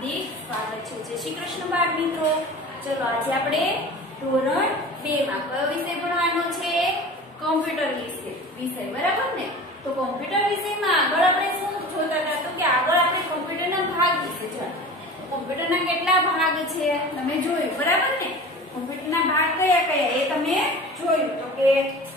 हार्दिक स्वागत है। जय श्री कृष्ण बाळ मित्रों। चलो आज આપણે ધોરણ 2 માં કયો વિષય ભણવાનો છે? કોમ્પ્યુટર વિષય બરાબર ને? તો કોમ્પ્યુટર વિષયમાં આગળ આપણે શું જોતા હતા તો કે આગળ આપણે કોમ્પ્યુટરના ભાગ વિશે જોયા। કોમ્પ્યુટરના કેટલા ભાગ છે તમે જોયું બરાબર ને? કોમ્પ્યુટરના ભાગ કયા કયા એ તમે જોયું તો કે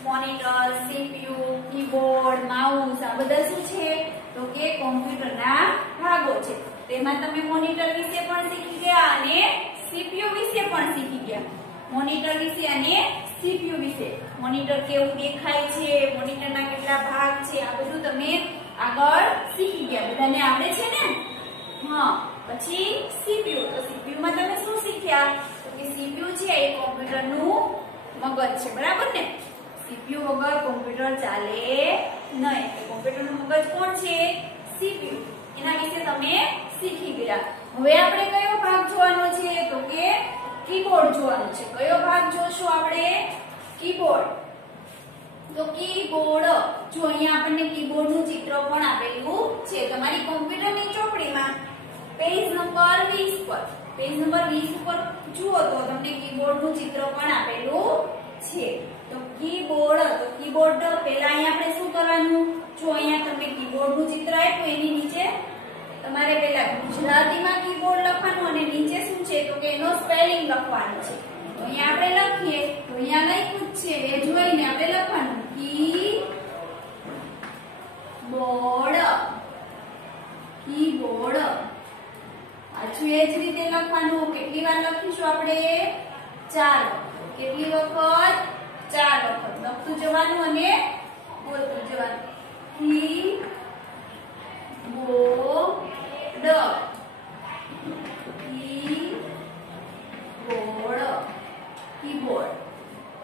મોનિટર, સીપીયુ, કીબોર્ડ, માઉસ આ બધા શું છે તો કે કોમ્પ્યુટરના ભાગો છે। તેમાં તમે મોનિટર વિશે પણ શીખી ગયા અને સીપીયુ વિશે પણ શીખી ગયા। મોનિટર વિશે અને સીપીયુ વિશે, મોનિટર કેવું દેખાય છે, મોનિટરના કેટલા ભાગ છે આ બધું તમે આગળ શીખી ગયા। બધાને આવડે છે ને? હા। પછી સીપીયુ, તો સીપીયુ માં તમે શું શીખ્યા તો કે સીપીયુ છે એ કોમ્પ્યુટરનું મગજ છે બરાબર ને? સીપીયુ વગર કોમ્પ્યુટર ચાલે નહીં। કોમ્પ્યુટરનું મગજ કોણ છે? સીપીયુ। એના વિશે તમે શીખી ગયા। હવે આપણે કયો ભાગ જોવાનો છે તો કે કીબોર્ડ જોવાનો છે। કયો ભાગ જોશું આપણે? કીબોર્ડ। તો કીબોર્ડ જો અહીંયા આપણને કીબોર્ડનું ચિત્ર પણ આપેલું છે તમારી કોમ્પ્યુટરની ચોપડીમાં પેજ નંબર 20 પર। પેજ નંબર 20 ઉપર જુઓ તો તમને કીબોર્ડનું ચિત્ર પણ આપેલું છે। તો કીબોર્ડ પહેલા અહીંયા આપણે શું કરવાનું જો અહીંયા તમને કીબોર્ડનું ચિત્ર આપ્યું એની નીચે તમારે પહેલા ગુજરાતીમાં કીબોર્ડ લખવાનું અને નીચે શું છે તો કે એનો સ્પેલિંગ લખવાનું છે। તો અહીંયા આપણે લખીએ તો અહીંયા લખ્યું છે એ જોઈને આપણે લખવાનું કીબોર્ડ। પાછું એ જ રીતે લખવાનું। કેટલી વાર લખીશું આપણે? 4 વખત। કેટલી વખત? 4 વખત લખતું જવાનું અને બોલતું જવાનું। કીબોર્ડ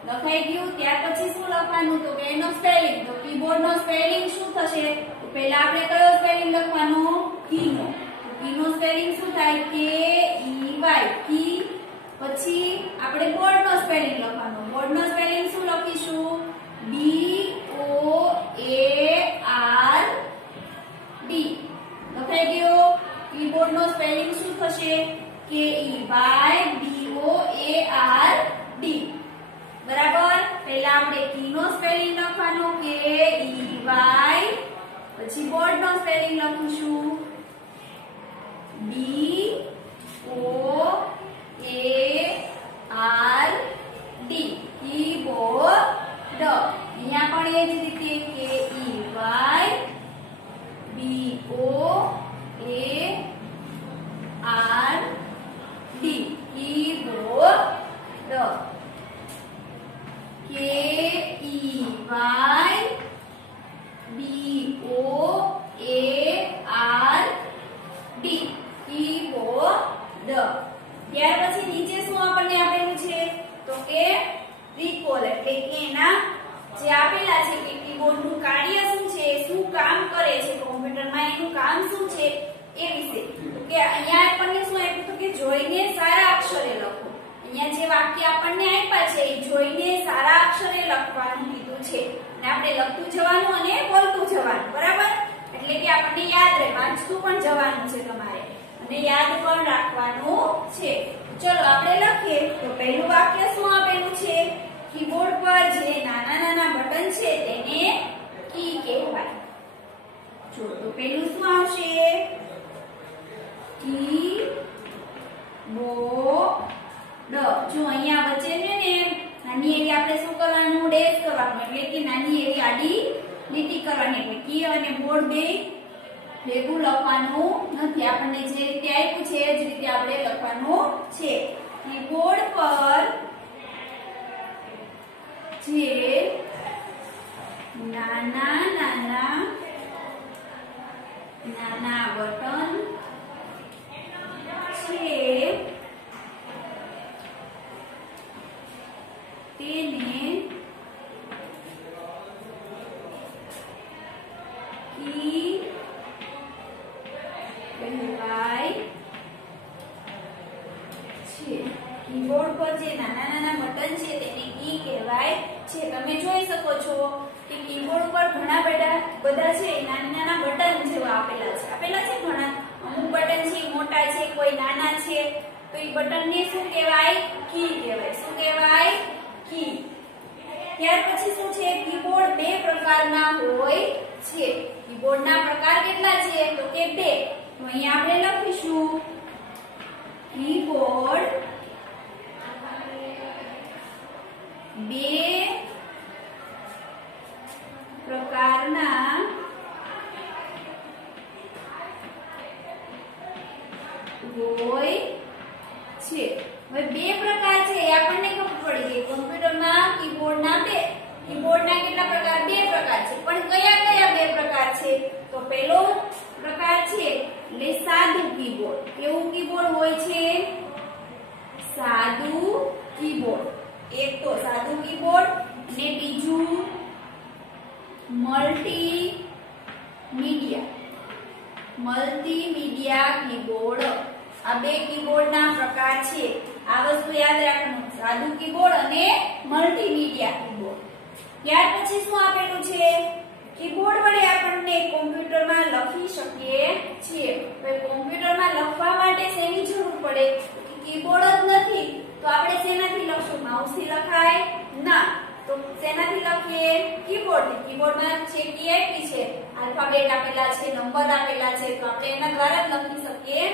લખાઈ ગયું। ત્યાર પછી શું લખવાનું તો કે એનો સ્પેલિંગ। તો કીબોર્ડ નો સ્પેલિંગ શું થશે? તો પહેલા આપણે કયો સ્પેલિંગ લખવાનો? કી નો સ્પેલિંગ શું થાય? KEY કી। પછી આપણે બોર્ડ નો સ્પેલિંગ લખવાનો। બોર્ડ નો સ્પેલિંગ શું લખીશું? BOARD। લખાઈ ગયો। કીબોર્ડ નો સ્પેલિંગ શું થશે? KEYBOARD બરાબર। પહેલા આપણે કી નો સ્પેલિંગ લખવાનો KEY, પછી બોર્ડ નો સ્પેલિંગ લખીશું BOARD કીબોર્ડ। અહીંયા પણ એ જ રીતે KEYBOARD કીબોર્ડ। કીબોર્ડ। ત્યાર પછી નીચે શું આપણને આપેલું છે તો કે રિકોલ એટલે કે એના જે આપેલા છે કે કીબોર્ડનું કાર્ય શું છે, શું કામ કરે છે કોમ્પ્યુટરમાં, એનું કામ શું છે એ વિશે। તો કે અહીંયા આપણને શું આપ્યું તો કે જોઈને સારા અક્ષરે લખો। અહીંયા જે વાક્ય આપણને આપ્યા છે એ જોઈને સારા અક્ષરે લખવાનું કીધું છે અને આપણે લખતું જવાનું અને બોલતું જવાનું બરાબર। એટલે કે આપણને યાદ રહે, વાંચતું પણ જવાનું છે તમારે અને યાદ પણ રાખવાનું છે। ચલો આપણે લખીએ તો પહેલું વાક્ય શું આપેલું છે? કીબોર્ડ પર જે નાના નાના બટન છે તેને કી કહેવાય। જો તો પહેલું શું આવશે? કીબોર્ડ। જો અહીંયા વચ્ચે છે ને નાની એવી આપણે શું કરવાનું? ડેશ કરવાનું એટલે કે નાની એવી આડી લીટી કરવાની। એટલે કી અને બોર્ડ બે ભેગું લખવાનું નથી, આપણને જે રીતે આપ્યું છે એ જ રીતે આપણે લખવાનું છે। કીબોર્ડ પર જે નાના બટન છે તેને કી કહેવાય છે। કીબોર્ડ પર જે નાના બટન છે તેને કી કહેવાય છે। તમે જોઈ શકો છો કે કીબોર્ડ પર ઘણા બધા છે નાના બટન જેવા આપેલા છે ઘણા અમુક બટન છે મોટા છે, કોઈ નાના છે, તો એ બટન ને શું કહેવાય? કી કહેવાય. શું કહેવાય? કી. ત્યાર પછી શું છે? કીબોર્ડ બે પ્રકારના હોય છે. કીબોર્ડના પ્રકાર કેટલા છે? તો કે બે. તો અહીંયા આપણે લખીશું કીબોર્ડ બે પ્રકારના હોય છે. હવે બે પ્રકાર છે એ આપણને ખબર પડી ગઈ. કોમ્પ્યુટરમાં કીબોર્ડના કેટલા પ્રકાર? બે પ્રકાર છે. પણ કયા કયા બે પ્રકાર છે? તો પહેલો પ્રકાર છે એટલે સાદું કીબોર્ડ. કેવું કીબોર્ડ હોય છે? સાદું કીબોર્ડ. એક તો સાદું કીબોર્ડ અને બીજું મલ્ટીમીડિયા કીબોર્ડ. આ બે કીબોર્ડના પ્રકાર છે. આ વસ્તુ યાદ રાખવાનું, સાદું કીબોર્ડ અને મલ્ટીમીડિયા કીબોર્ડ. ત્યાર પછી શું આપેલું છે? કીબોર્ડ વડે આપણે કોમ્પ્યુટરમાં લખી શકીએ છીએ. હવે કોમ્પ્યુટરમાં લખવા માટે શેની જરૂર પડે? કીબોર્ડ જ નથી તો આપણે શેનાથી લખશું? માઉસથી લખાય ના. તો શેનાથી લખીએ? કીબોર્ડથી. કીબોર્ડમાં છે કી આપી છે, આલ્ફાબેટ આપેલા છે, નંબર આપેલા છે, તો આપણે એના દ્વારા જ લખી શકીએ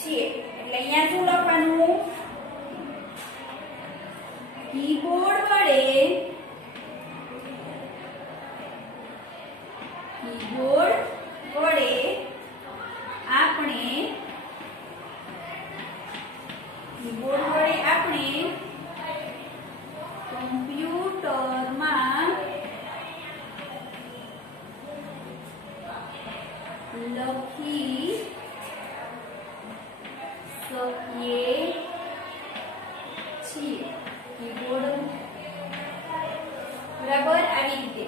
છીએ. એટલે અહીંયા શું લખવાનું? કીબોર્ડ વડે આપણે કોમ્પ્યુટરમાં લખી શકીએ છીએ. કીબોર્ડ બરાબર આવી રીતે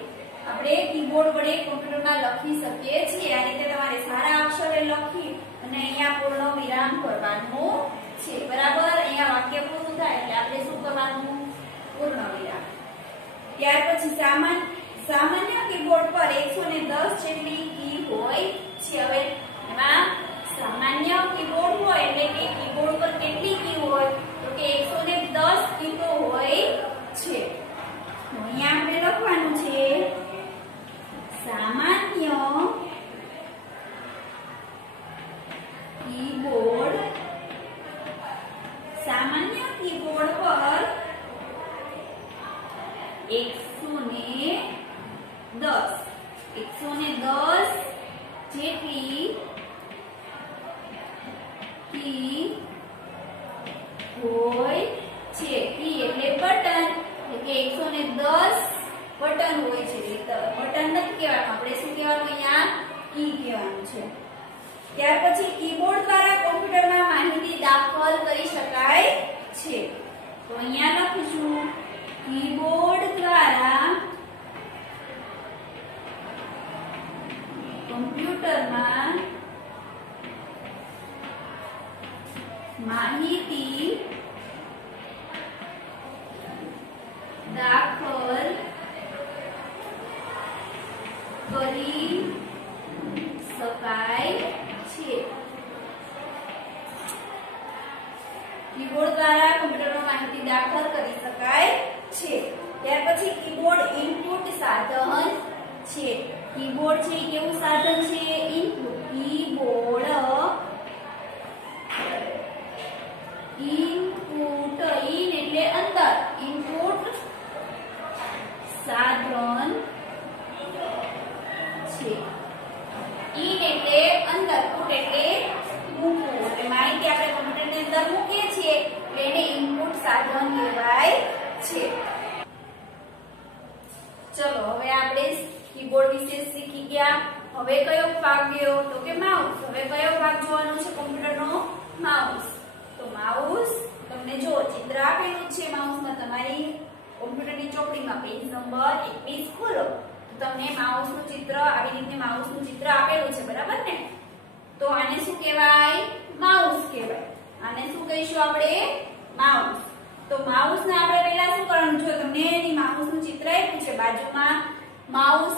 આપણે કીબોર્ડ વડે કોમ્પ્યુટરમાં લખી શકીએ છીએ. આ રીતે તમારે સારા અક્ષરે લખી અને અહીંયા પૂર્ણ વિરામ કરવાનું છે. બરાબર. અહીંયા વાક્ય પૂરું થાય એટલે આપણે શું કરવાનું? પૂર્ણ વિરામ. ત્યાર પછી સામાન્ય કીબોર્ડ પર 110 જેટલી કી હોય છે. હવે એમાં સામાન્ય કીબોર્ડ હોય એટલે કે કીબોર્ડ પર કેટલી કી હોય? તો કે 110 કી તો હોય છે. અહીંયા આપણે લખવાનું છે સામાન્ય કીબોર્ડ પર 110 જેટલી કી હોય છે. કી એટલે બટન, એટલે કે 110 બટન હોય છે. બટન નથી કહેવાનું, આપણે શું કહેવાનું? અહીંયા કી કહેવાનું છે. ત્યાર પછી કીબોર્ડ દ્વારા કોમ્પ્યુટરમાં માહિતી દાખલ કરી શકાય છે. તો અહીંયા લખીશું કીબોર્ડ દ્વારા કોમ્પ્યુટરમાં માહિતી દાખલ કરી શકાય છે. કીબોર્ડ દ્વારા કોમ્પ્યુટરમાં માહિતી દાખલ કરી શકાય છે. ત્યાર પછી કીબોર્ડ ઇનપુટ સાધન છે. કીબોર્ડ છે કેવું સાધન છે? ઇનપુટ. કીબોર્ડ ઇનપુટ ઇન એટલે અંદર, ઇનપુટ સાધન છે. ઇન એટલે અંદર, પુટ એટલે મૂકવું. એટલે માહિતી આપણે કોમ્પ્યુટરની અંદર મૂકીએ છીએ એટલે એને ઇનપુટ સાધન કહેવાય છે. ચલો હવે આપણે કીબોર્ડ વિશે શીખી ગયા. હવે કયો ભાગ ગયો? તો કે માઉસ. હવે કયો ભાગ જોવાનો છે કોમ્પ્યુટરનો? માઉસ. તો માઉસ તમને જો ચિત્ર આપેલું છે માઉસમાં, તમારી કોમ્પ્યુટરની ચોપડીમાં પેજ નંબર 21 ખોલો તો તમને માઉસનું ચિત્ર આવી રીતે માઉસનું ચિત્ર આપેલું છે. બરાબર ને? તો આને શું કહેવાય? માઉસ કહેવાય. આને શું કહીશું આપણે? માઉસ. તો માઉસને આપણે પહેલા શું કરવાનું? જો તમને એની માઉસનું ચિત્ર આપ્યું છે, બાજુમાં માઉસ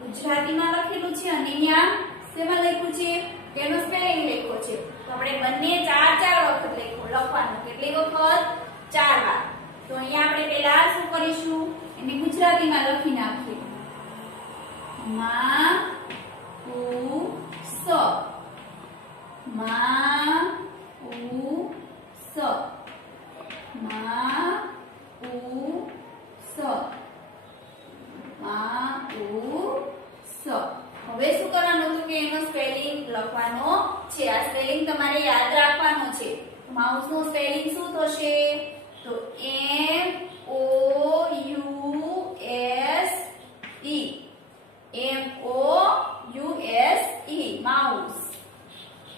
ગુજરાતીમાં લખેલું છે અને અહીંયા શેમાં લખ્યું છે? તેનો સ્પેલિંગ લખ્યો છે તો આપણે બંને 4 વખત લખવાનું કેટલી વખત 4 વાર તો અહીંયા આપણે પહેલા શું કરીશું એને ગુજરાતીમાં લખી નાખીએ માઉસ માઉસ માઉસ માઉસ હવે શું કરવાનું તો કે એનો સ્પેલિંગ લખવાનો છે આ સ્પેલિંગ તમારે યાદ રાખવાનો છે માઉસ નો સ્પેલિંગ શું થશે તો M O U S E M O U S E mouse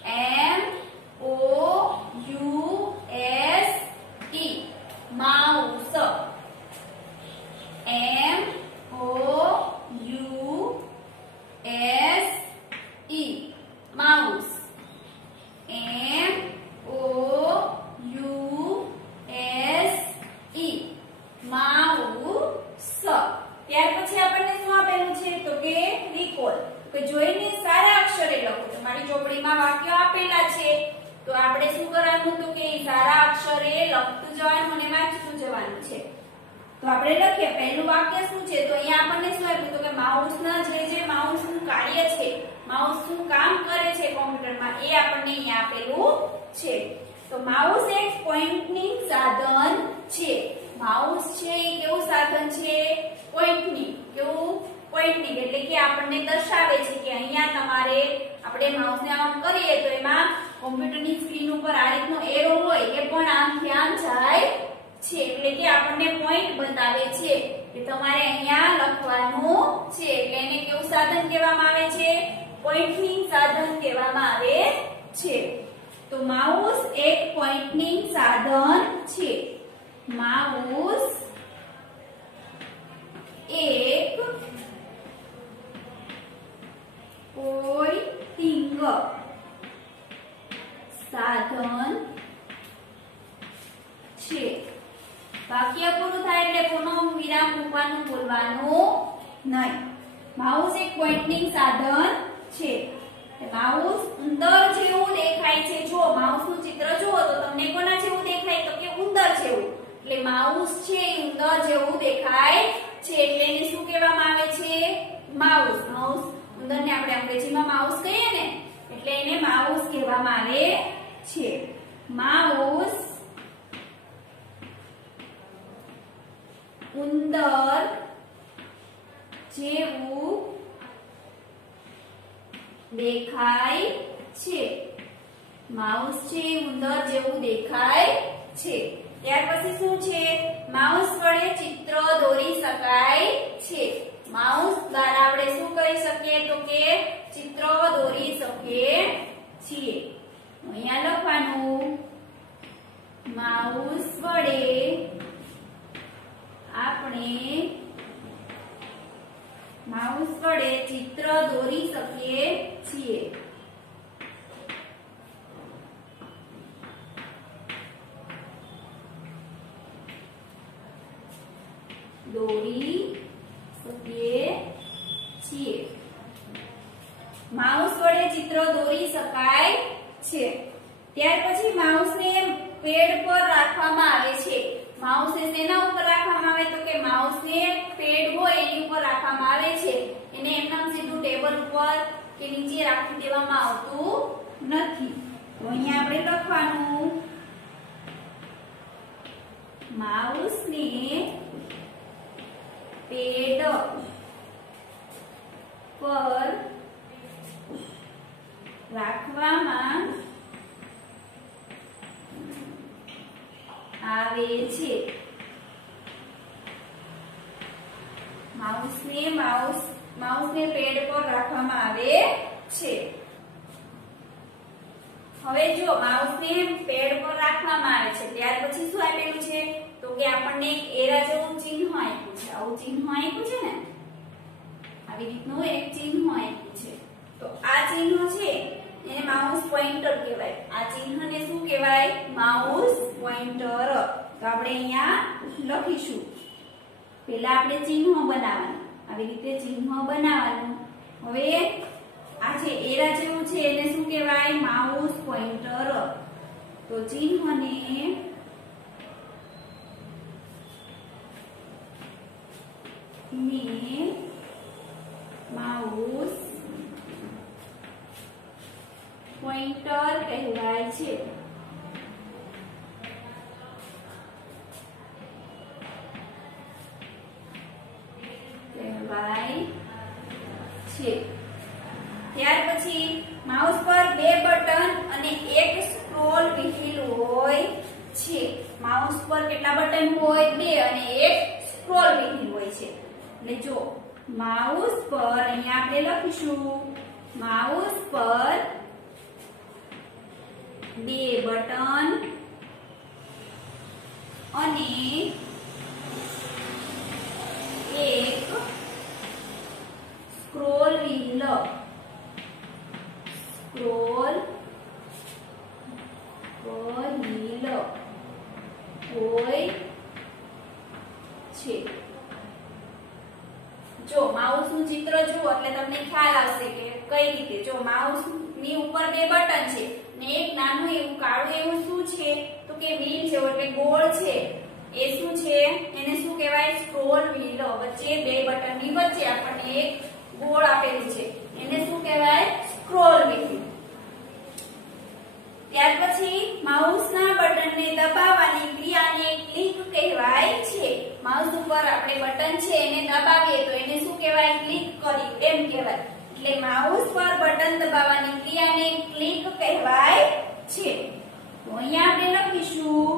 M O U S E mouse M O U S E mouse M O U S E mouse ત્યાર પછી આપણને શું આપેલું છે તો કે રિકોલ કે જોઈને સારા અક્ષરે લખો તમારી ચોપડીમાં વાક્યો આપેલા છે તો આપણે શું કરવાનું તો કે સારા અક્ષરે લખતું જવાનું અને વાંચતું જવાનું છે તો આપણે લખીએ પહેલું વાક્ય શું છે તો અહીંયા આપણને શું આપ્યું તો કે માઉસના જે માઉસનું કાર્ય છે માઉસ શું કામ કરે છે કોમ્પ્યુટરમાં એ આપણને અહીંયા આપેલું છે તો માઉસ એક પોઇન્ટિંગ સાધન છે માઉસ છે એ કેવું સાધન છે પોઇન્ટિંગ કેવું પોઇન્ટિંગ એટલે કે આપણને દર્શાવે છે કે અહીંયા તમારે આપણે માઉસને આમ કરીએ તો એમાં કોમ્પ્યુટરની સ્ક્રીન ઉપર આ રીતનો એરો હોય એ પણ આમથી આમ જાય છે એટલે કે આપણને પોઈન્ટ બતાવે છે કે તમારે અહીંયા લખવાનું છે એટલે એને કેવું સાધન કહેવામાં આવે છે પોઇન્ટિંગ સાધન કહેવામાં આવે છે તો માઉસ એક પોઇન્ટિંગ સાધન છે માઉસ એક પોઇન્ટિંગ સાધન છે વાક્ય પૂરું થાય એટલે પૂર્ણ વિરામ મૂકવાનું બોલવાનું નહીં માઉસ એક પોઇન્ટિંગ સાધન છે માઉસ ઉંદર જેવું દેખાય છે જો માઉસ નું ચિત્ર જુઓ તો તમને કોના જેવું દેખાય તો કે ઉંદર જેવું એટલે માઉસ છે એ ઉંદર જેવું દેખાય છે એટલે એને શું કહેવામાં આવે છે માઉસ માઉસ ઉંદરને આપણે અંગ્રેજીમાં માઉસ કહીએ ને એટલે એને માઉસ કહેવામાં આવે છે માઉસ ઉંદર જેવું દેખાય છે માઉસ છે ઉંદર જેવું દેખાય છે ત્યાર પછી શું છે માઉસ વડે ચિત્ર દોરી શકાય છે માઉસ દ્વારા આપણે શું કરી શકીએ તો કે ચિત્ર દોરી શકીએ છીએ અહીંયા લખવાનું માઉસ વડે આપણે માઉસ વડે ચિત્ર દોરી શકીએ છીએ દોરી શકીએ છીએ માઉસ વડે ચિત્ર દોરી શકાય છે ત્યાર પછી માઉસને પેડ પર રાખવામાં આવે છે માઉસને શેના ઉપર રાખવામાં આવે તો કે માઉસને પેડ હોય એની ઉપર રાખવામાં આવે છે એને એમનામ સીધું ટેબલ ઉપર કે નીચે રાખી દેવામાં આવતું નથી તો અહીંયા આપણે લખવાનું માઉસને પેડ પર રાખવામાં આવે છે માઉસને પેડ પર રાખવામાં આવે છે હવે જો માઉસને પેડ પર રાખવામાં આવે છે ત્યાર પછી શું આપેલું છે તો કે આપણને એક એરા જેવું ચિહ્ન આપ્યું છે આવું ચિહ્ન આપ્યું છે ને આવી રીતનું એક ચિહ્ન આપ્યું છે તો આ ચિહ્ન છે એને માઉસ પોઇન્ટર કહેવાય આ ચિહ્નને શું કહેવાય માઉસ પોઇન્ટર તો આપણે અહીંયા લખીશું પહેલા આપણે ચિહ્ન બનાવવાનું આવી રીતે ચિહ્ન બનાવવાનું હવે આ જે એરા જેવું છે એને શું કહેવાય? Mouse pointer. તો ચિહ્નને માઉસ પોઇન્ટર કહેવાય છે. ત્યાર પછી માઉસ પર બે બટન અને એક સ્ક્રોલ વ્હીલ હોય છે. માઉસ પર કેટલા બટન હોય? બે અને એક સ્ક્રોલ વ્હીલ હોય છે. એટલે જો માઉસ પર અહીંયા આપણે લખીશું માઉસ પર બે બટન અને એક સ્ક્રોલ વ્હીલ હોય છે. જો માઉસ નું ચિત્ર જુઓ એટલે તમને ખ્યાલ આવશે કે કઈ રીતે. જો માઉસ ની ઉપર બે બટન છે ને એક નાનું એવું કાળું એવું શું છે? તો કે વ્હીલ છે એટલે ગોળ છે. એ શું છે? એને શું કહેવાય? Scroll wheel. વચ્ચે બે બટન ની વચ્ચે આપણને એક ગોળ આપેલું છે એને શું કહેવાય? Scroll wheel. ત્યાર પછી માઉસના બટનને દબાવવાની ક્રિયાને ક્લિક કહેવાય છે. માઉસ ઉપર આપણે બટન છે એને દબાવીએ તો એને શું કહેવાય? ક્લિક કર્યું એમ કહેવાય. એટલે માઉસ પર બટન દબાવવાની ક્રિયાને ક્લિક કહેવાય છે. તો અહીંયા આપણે લખીશું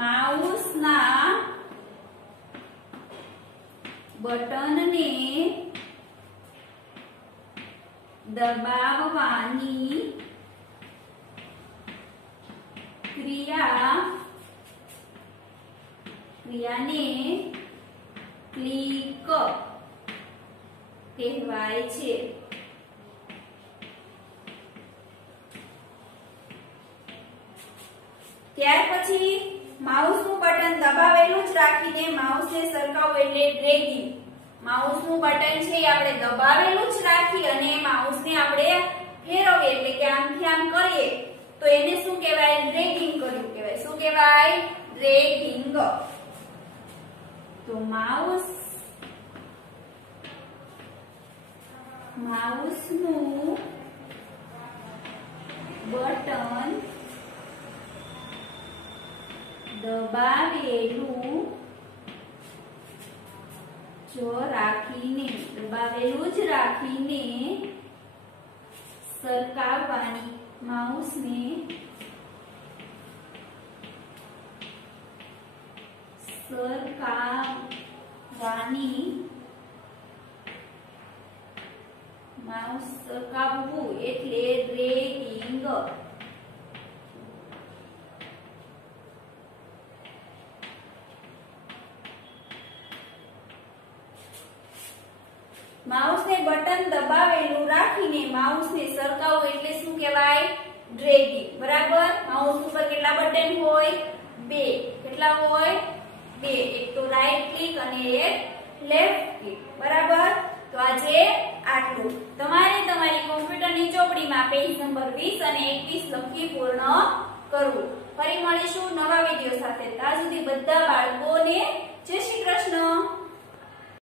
માઉસના બટનને દબાવવાની ક્રિયાને ક્લિક કહેવાય છે. ત્યાર પછી માઉસનું બટન દબાવેલું જ રાખીને માઉસને સરકાવવું એટલે ડ્રેગિંગ. માઉસનું બટન છે આપણે દબાવેલું જ રાખી અને માઉસને આપણે ફેરવીએ એટલે કે આમથી આમ કરીએ તો એને શું કહેવાય? ડ્રેગિંગ કર્યું કહેવાય. શું કહેવાય? ડ્રેગિંગ. તો માઉસનું બટન દબાવેલું જ રાખીને સરકાવવાની માઉસને સરકાવવું એટલે ડ્રેગિંગ. માઉસને બટન દબાવેલું રાખીને માઉસને સરકાવવું એટલે શું કહેવાય? ડ્રેગિંગ. બરાબર. માઉસ ઉપર કેટલા બટન હોય? બે. કેટલા હોય? બે. એક તો રાઈટ ક્લિક અને એક લેફ્ટ ક્લિક. બરાબર. તો આજે આટલું. તમારે તમારી કોમ્પ્યુટરની ચોપડીમાં પેજ નંબર 20 અને 21 લખી પૂર્ણ કરવું. ફરી મળીશું નવા વિડિયો સાથે. ત્યાં સુધી બધા બાળકો